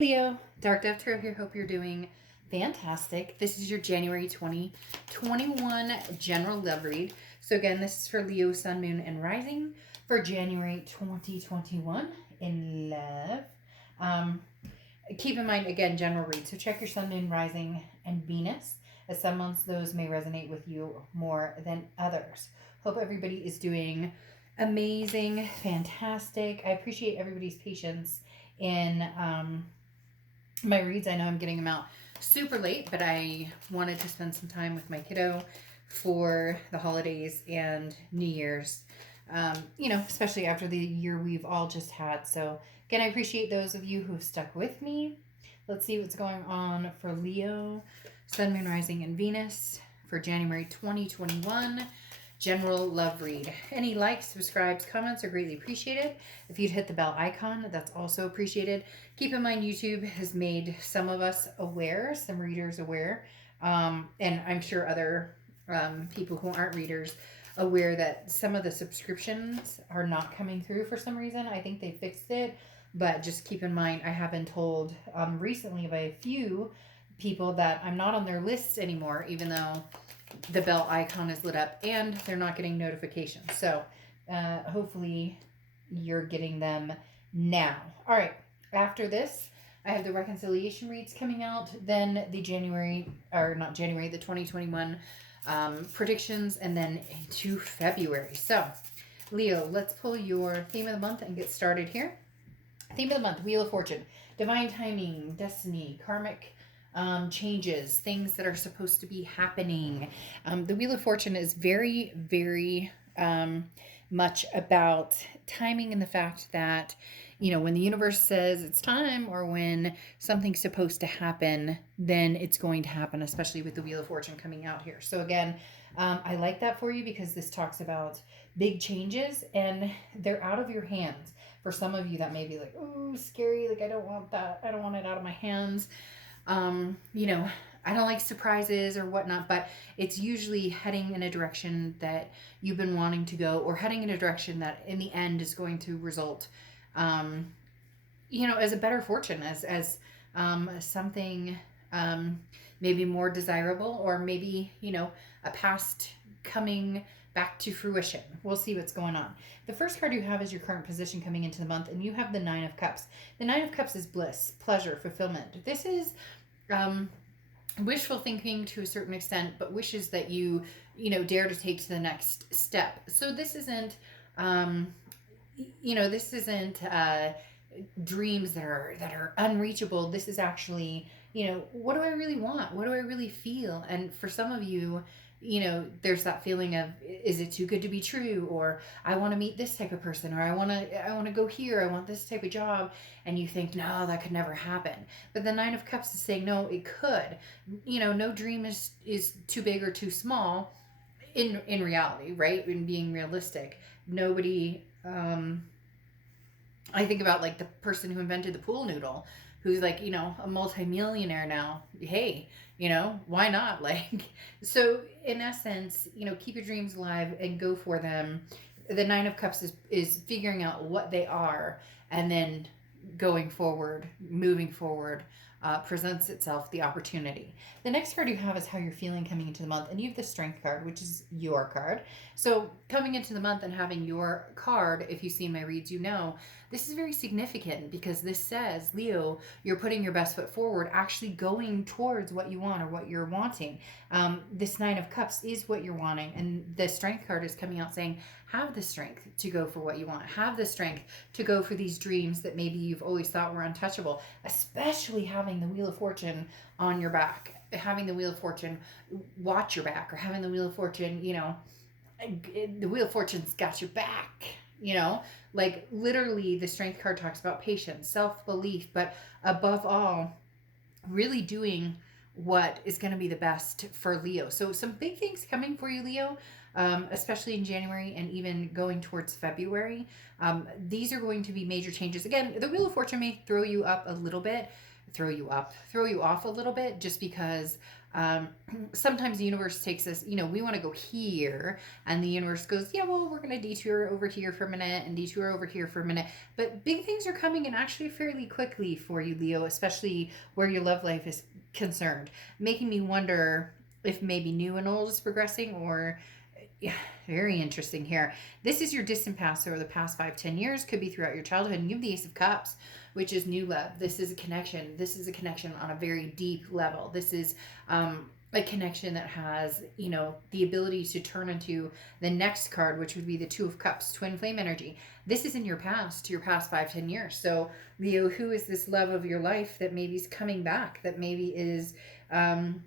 Leo, Dark Dove Tarot here. Hope you're doing fantastic. This is your January 2021 general love read. So again, this is for Leo, Sun, Moon, and Rising for January 2021 in love. Keep in mind, again, general read. So check your Sun, Moon, Rising, and Venus, as some months those may resonate with you more than others. Hope everybody is doing amazing, fantastic. I appreciate everybody's patience in my reads. I know I'm getting them out super late, but I wanted to spend some time with my kiddo for the holidays and New Year's, especially after the year we've all just had. So again, I appreciate those of you who have stuck with me. Let's see what's going on for Leo, Sun, Moon, Rising, and Venus for January 2021. General love read. Any likes, subscribes, comments are greatly appreciated. If you'd hit the bell icon, that's also appreciated. Keep in mind, YouTube has made some of us aware, some readers aware, and I'm sure other people who aren't readers aware that some of the subscriptions are not coming through for some reason. I think they fixed it, but just keep in mind, I have been told recently by a few people that I'm not on their lists anymore, even though the bell icon is lit up and they're not getting notifications. So hopefully you're getting them now. All right, after this, I have the reconciliation reads coming out, then the the 2021 predictions, and then into February. So Leo, let's pull your theme of the month and get started here. Theme of the month: Wheel of Fortune, divine timing, destiny, karmic changes, things that are supposed to be happening. The Wheel of Fortune is very, very much about timing, and the fact that, when the universe says it's time, or when something's supposed to happen, then it's going to happen, especially with the Wheel of Fortune coming out here. So again, I like that for you because this talks about big changes and they're out of your hands. For some of you, that may be like, oh, scary. Like, I don't want that. I don't want it out of my hands. I don't like surprises or whatnot, but it's usually heading in a direction that you've been wanting to go, or heading in a direction that in the end is going to result, as a better fortune, as something maybe more desirable, or maybe, a past coming back to fruition. We'll see what's going on. The first card you have is your current position coming into the month, and you have the Nine of Cups. The Nine of Cups is bliss, pleasure, fulfillment. This is wishful thinking to a certain extent, but wishes that you dare to take to the next step. So this isn't dreams that are unreachable. This is actually, what do I really want? What do I really feel? And for some of you, there's that feeling of, is it too good to be true? Or I want to meet this type of person, or I want to go here. I want this type of job. And you think, no, that could never happen. But the Nine of Cups is saying, no, it could. No dream is too big or too small in reality, right? In being realistic. Nobody, I think about like the person who invented the pool noodle, who's like, a multimillionaire now. Hey, why not? Like, so in essence, keep your dreams alive and go for them. The Nine of Cups is figuring out what they are, and then going forward, moving forward, presents itself the opportunity. The next card you have is how you're feeling coming into the month, and you have the Strength card, which is your card. So coming into the month and having your card, if you see my reads, this is very significant, because this says, Leo, you're putting your best foot forward, actually going towards what you want or what you're wanting. This Nine of Cups is what you're wanting, and the Strength card is coming out saying, have the strength to go for what you want. Have the strength to go for these dreams that maybe you've always thought were untouchable, especially having the Wheel of Fortune on your back, having the Wheel of Fortune watch your back, or having the Wheel of Fortune, the Wheel of Fortune's got your back, like literally. The Strength card talks about patience, self-belief, but above all, really doing what is going to be the best for Leo. So some big things coming for you, Leo, especially in January and even going towards February. These are going to be major changes. Again, the Wheel of Fortune may throw you up a little bit, throw you off a little bit, just because sometimes the universe takes us, we want to go here, and the universe goes, yeah, well, we're going to detour over here for a minute and detour over here for a minute. But big things are coming in actually fairly quickly for you, Leo, especially where your love life is concerned, making me wonder if maybe new and old is progressing, or yeah, very interesting here. This is your distant past over the past 5-10 years, could be throughout your childhood. And you have the Ace of Cups, which is new love. This is a connection. This is a connection on a very deep level. This is a connection that has, the ability to turn into the next card, which would be the Two of Cups, twin flame energy. This is in your past 5-10 years. So, Leo, who is this love of your life that maybe is coming back, that maybe is, throwing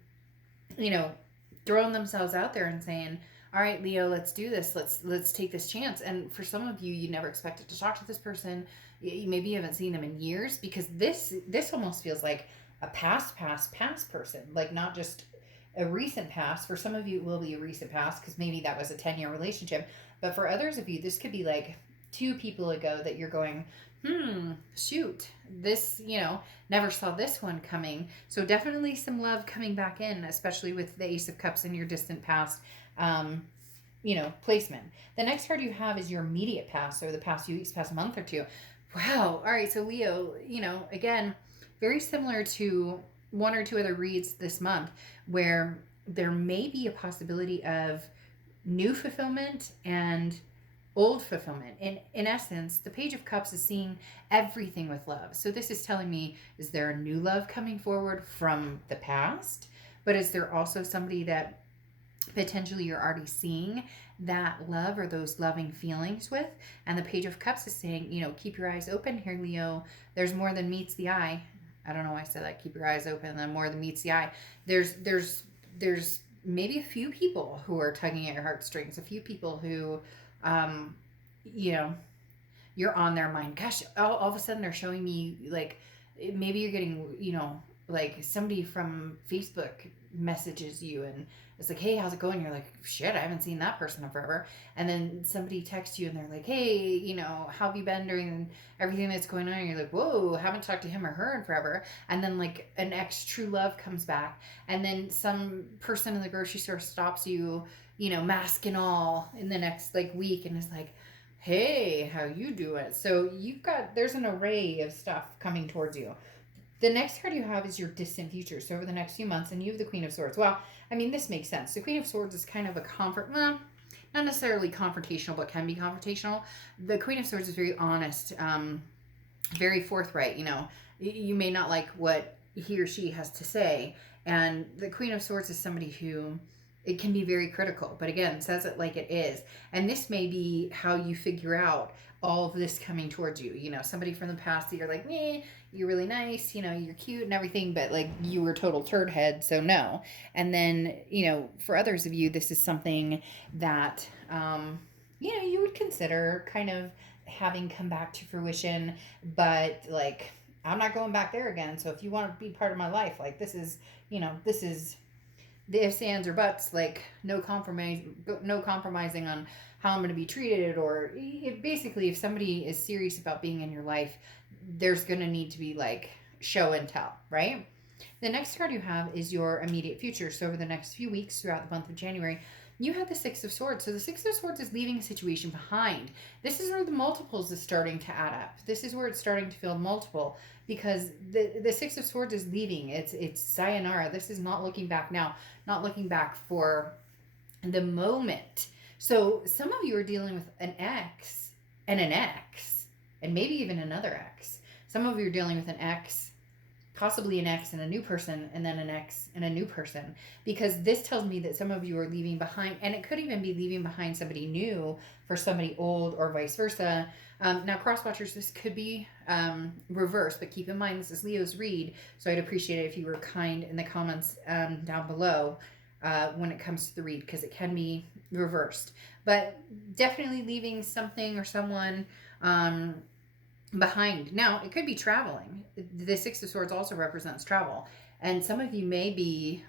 themselves out there and saying, all right, Leo, let's do this. Let's take this chance. And for some of you, you never expected to talk to this person. Maybe you haven't seen them in years, because this almost feels like a past person, like not just a recent past. For some of you, it will be a recent past because maybe that was a 10-year relationship. But for others of you, this could be like 2 people ago that you're going, shoot, this, never saw this one coming. So definitely some love coming back in, especially with the Ace of Cups in your distant past. Placement. The next card you have is your immediate past, or the past few weeks, past month or two. Wow. All right. So Leo, again, very similar to 1 or 2 other reads this month, where there may be a possibility of new fulfillment and old fulfillment. In essence, the Page of Cups is seeing everything with love. So this is telling me, is there a new love coming forward from the past? But is there also somebody that potentially you're already seeing that love or those loving feelings with? And the Page of Cups is saying, keep your eyes open here, Leo. There's more than meets the eye. I don't know why I said that. Keep your eyes open, and more than meets the eye. There's maybe a few people who are tugging at your heartstrings, a few people who, you're on their mind. Gosh, all of a sudden they're showing me, like, maybe you're getting, like somebody from Facebook messages you and it's like, hey, how's it going? You're like, shit, I haven't seen that person in forever. And then somebody texts you and they're like, hey, how have you been during everything that's going on? And you're like, whoa, haven't talked to him or her in forever. And then like an ex true love comes back. And then some person in the grocery store stops you, mask and all, in the next like week, and is like, hey, how you doing? So there's an array of stuff coming towards you. The next card you have is your distant future. So over the next few months, and you have the Queen of Swords. Well, I mean, this makes sense. The Queen of Swords is kind of a not necessarily confrontational, but can be confrontational. The Queen of Swords is very honest, very forthright. You may not like what he or she has to say. And the Queen of Swords is somebody who, it can be very critical, but again, says it like it is. And this may be how you figure out all of this coming towards you. Somebody from the past that you're like, you're really nice, you're cute and everything, but like you were total turd head, so no. And then, for others of you, this is something that, you would consider kind of having come back to fruition, but like, I'm not going back there again. So if you want to be part of my life, like this is the ifs, ands, or buts, like no compromising on how I'm going to be treated, or basically if somebody is serious about being in your life, there's going to need to be like show and tell, right? The next card you have is your immediate future. So over the next few weeks throughout the month of January, you have the Six of Swords. So the Six of Swords is leaving a situation behind. This is where the multiples is starting to add up. This is where it's starting to feel multiple, because the Six of Swords is leaving. It's sayonara. This is not looking back now, not looking back for the moment. So some of you are dealing with an ex, and maybe even another ex. Some of you are dealing with an ex, possibly an ex and a new person, and then an ex and a new person, because this tells me that some of you are leaving behind, and it could even be leaving behind somebody new for somebody old, or vice versa. Now, cross-watchers, this could be reversed, but keep in mind this is Leo's read, so I'd appreciate it if you were kind in the comments down below when it comes to the read, because it can be reversed. But definitely leaving something or someone behind. Now, it could be traveling. The Six of Swords also represents travel. And some of you may be,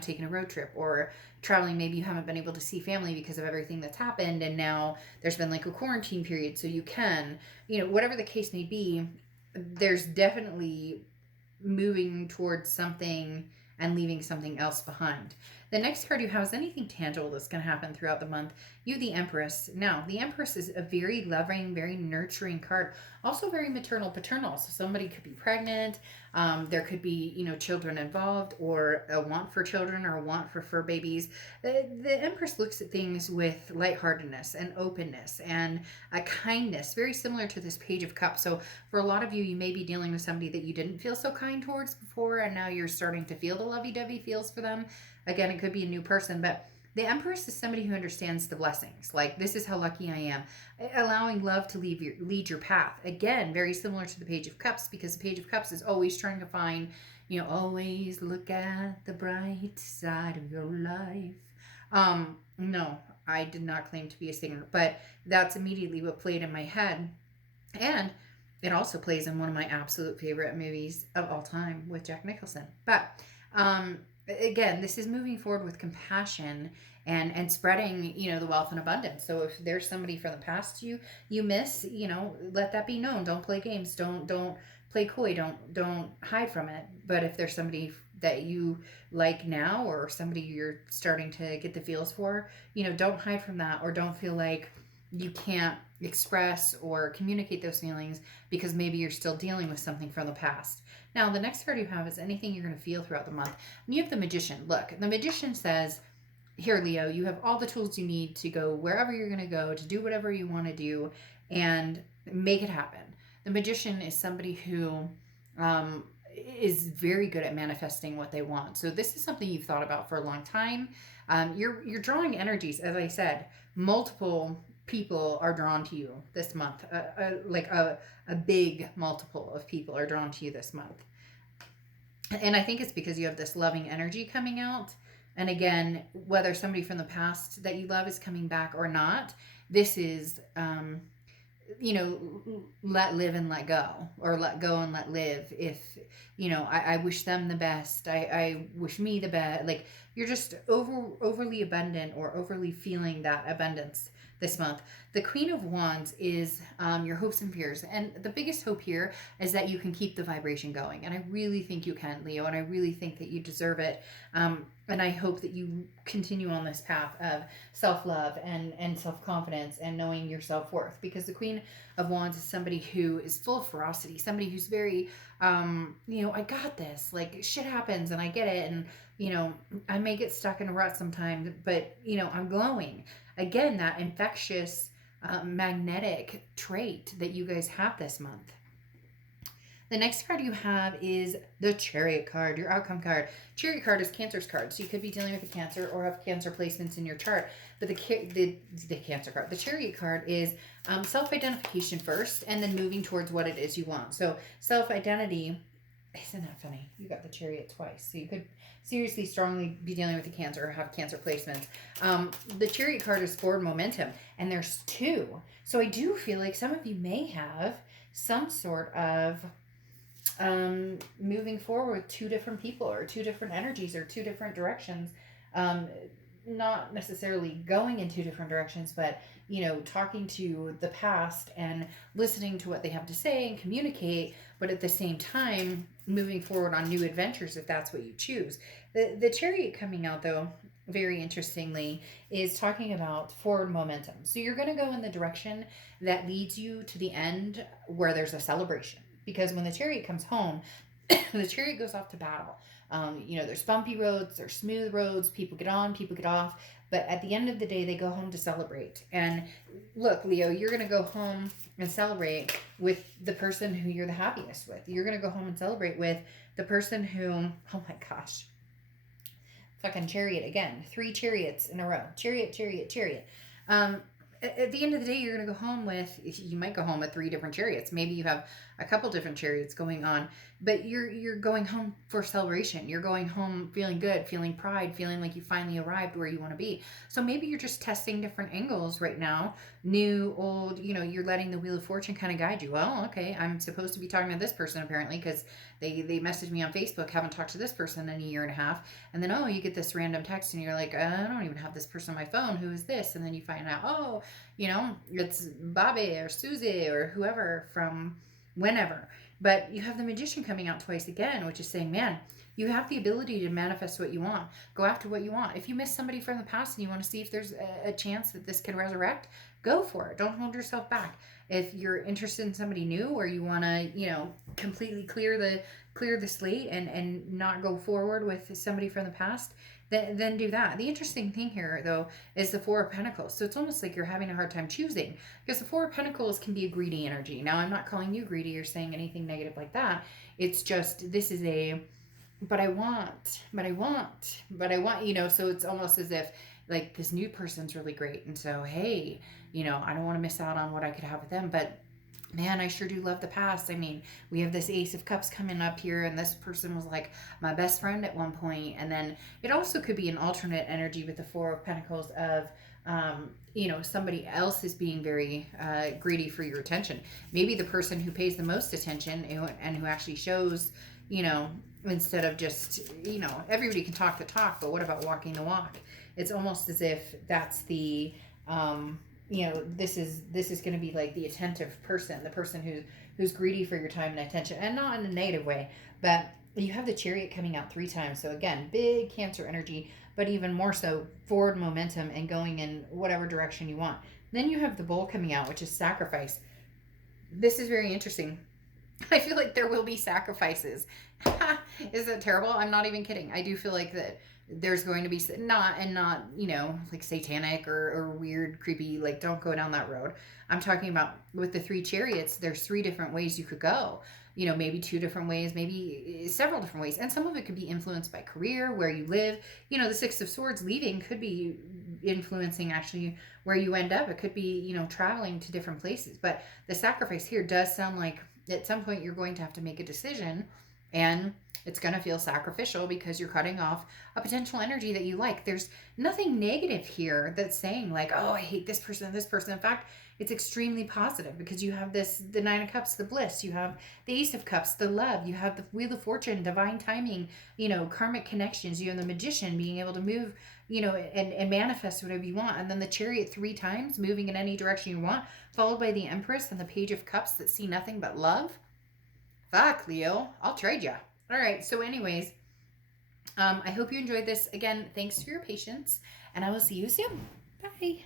taking a road trip or traveling. Maybe you haven't been able to see family because of everything that's happened. And now there's been like a quarantine period. So you can, whatever the case may be, there's definitely moving towards something and leaving something else behind. The next card you have is anything tangible that's going to happen throughout the month. You have the Empress. Now, the Empress is a very loving, very nurturing card. Also very maternal, paternal. So somebody could be pregnant. There could be, children involved, or a want for children, or a want for fur babies. The Empress looks at things with lightheartedness and openness and a kindness, very similar to this Page of Cups. So for a lot of you, you may be dealing with somebody that you didn't feel so kind towards before, and now you're starting to feel the lovey-dovey feels for them. Again, it could be a new person, but the Empress is somebody who understands the blessings. Like, this is how lucky I am. Allowing love to lead your path. Again, very similar to the Page of Cups, because the Page of Cups is always trying to find, always look at the bright side of your life. No, I did not claim to be a singer, but that's immediately what played in my head. And it also plays in one of my absolute favorite movies of all time with Jack Nicholson. But, again, this is moving forward with compassion and spreading, the wealth and abundance. So if there's somebody from the past you miss, let that be known. Don't play games. Don't play coy. Don't hide from it. But if there's somebody that you like now, or somebody you're starting to get the feels for, don't hide from that, or don't feel like you can't express or communicate those feelings because maybe you're still dealing with something from the past. Now, the next card you have is anything you're going to feel throughout the month. And you have the Magician. Look, the Magician says, here, Leo, you have all the tools you need to go wherever you're going to go, to do whatever you want to do, and make it happen. The Magician is somebody who is very good at manifesting what they want. So this is something you've thought about for a long time. You're drawing energies, as I said. Multiple people are drawn to you this month. A big multiple of people are drawn to you this month. And I think it's because you have this loving energy coming out. And again, whether somebody from the past that you love is coming back or not, this is, let live and let go, or let go and let live. If, I wish them the best. I wish me the best. Like, you're just overly abundant, or overly feeling that abundance this month. The Queen of Wands is your hopes and fears. And the biggest hope here is that you can keep the vibration going. And I really think you can, Leo. And I really think that you deserve it. And I hope that you continue on this path of self-love and self-confidence and knowing your self-worth. Because the Queen of Wands is somebody who is full of ferocity. Somebody who's very, I got this. Like, shit happens and I get it. And, I may get stuck in a rut sometimes, but, I'm glowing. Again, that infectious, magnetic trait that you guys have this month. The next card you have is the Chariot card, your outcome card. Chariot card is Cancer's card, so you could be dealing with a Cancer or have Cancer placements in your chart. But the Cancer card, the Chariot card is self-identification first, and then moving towards what it is you want. So self-identity, isn't that funny? You got the Chariot twice, so you could seriously, strongly be dealing with a Cancer or have Cancer placements. The Chariot card is forward momentum, and there's two. So I do feel like some of you may have some sort of moving forward with two different people, or two different energies, or two different directions. Not necessarily going in two different directions, but, talking to the past and listening to what they have to say and communicate, but at the same time, moving forward on new adventures if that's what you choose. The Chariot coming out, though, very interestingly, is talking about forward momentum. So you're going to go in the direction that leads you to the end where there's a celebration. Because when the Chariot comes home, the Chariot goes off to battle. There's bumpy roads, there's smooth roads, people get on, people get off. But at the end of the day, they go home to celebrate. And look, Leo, you're going to go home and celebrate with the person who you're the happiest with. You're going to go home and celebrate with the person who, oh my gosh, fucking Chariot again. 3 chariots in a row. Chariot, Chariot, Chariot. At the end of the day, you're going to go home with, you might go home with 3 different chariots. Maybe you have a couple different chariots going on, but you're going home for celebration. You're going home feeling good, feeling pride, feeling like you finally arrived where you want to be. So maybe you're just testing different angles right now. New, old, you're letting the Wheel of Fortune kind of guide you. Well, okay, I'm supposed to be talking to this person apparently because they messaged me on Facebook, haven't talked to this person in a year and a half. And then, you get this random text and you're like, I don't even have this person on my phone. Who is this? And then you find out, it's Bobby or Susie or whoever from whenever. But you have the Magician coming out twice again, which is saying, man, you have the ability to manifest what you want. Go after what you want. If you miss somebody from the past and you want to see if there's a chance that this can resurrect, go for it. Don't hold yourself back. If you're interested in somebody new, or you want to, completely clear the slate and not go forward with somebody from the past, then do that. The interesting thing here, though, is the Four of Pentacles. So it's almost like you're having a hard time choosing, because the Four of Pentacles can be a greedy energy. Now, I'm not calling you greedy or saying anything negative like that. It's just, this is a, but I want, so it's almost as if, like, this new person's really great. And so, hey, I don't want to miss out on what I could have with them. But man, I sure do love the past. I mean, we have this Ace of Cups coming up here, and this person was like my best friend at one point. And then it also could be an alternate energy with the Four of Pentacles of, somebody else is being very greedy for your attention. Maybe the person who pays the most attention and who actually shows, instead of just, everybody can talk the talk, but what about walking the walk? It's almost as if that's the, this is going to be like the attentive person, the person who's greedy for your time and attention, and not in a negative way. But you have the Chariot coming out 3 times. So again, big Cancer energy, but even more so forward momentum and going in whatever direction you want. Then you have the Bull coming out, which is sacrifice. This is very interesting. I feel like there will be sacrifices. Is that terrible? I'm not even kidding. I do feel like that there's going to be not, like satanic or weird, creepy, like, don't go down that road. I'm talking about with the 3 chariots, there's 3 different ways you could go. Maybe 2 different ways, maybe several different ways. And some of it could be influenced by career, where you live. The 6 of Swords leaving could be influencing actually where you end up. It could be, traveling to different places. But the sacrifice here does sound like at some point you're going to have to make a decision, and it's going to feel sacrificial because you're cutting off a potential energy that you like. There's nothing negative here that's saying like, oh, I hate this person and this person. In fact, it's extremely positive because you have the 9 of Cups, the bliss. You have the Ace of Cups, the love. You have the Wheel of Fortune, divine timing, karmic connections. You have the Magician being able to move, and manifest whatever you want. And then the Chariot 3 times, moving in any direction you want, followed by the Empress and the Page of Cups that see nothing but love. Fuck, Leo, I'll trade you. All right, so anyways, I hope you enjoyed this. Again, thanks for your patience, and I will see you soon. Bye.